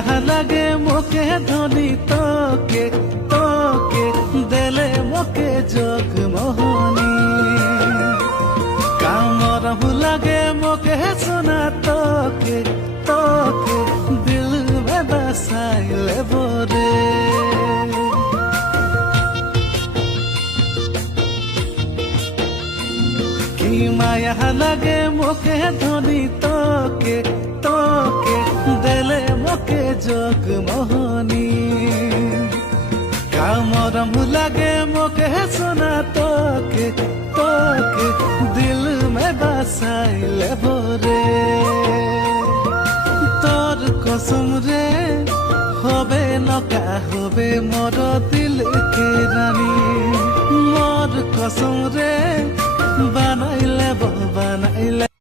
মায়া লাগে মোকে ধনী তোকে তোকে দেলে মোকে যোগ মোহনী কামরম লাগে মোকে সোনা তোকে তোকে দিল में बसाइले बोरे की माया लगे मोके धनी तोके तोके देले मोके जोग मोहनी कामरम लगे मोके सोना तोके तोके दिल में बसाइले बोरे তোর কসম রে হবে নকা হবে মোর দিল কে রানী মোর কসম রে বানাইলে বানাইলে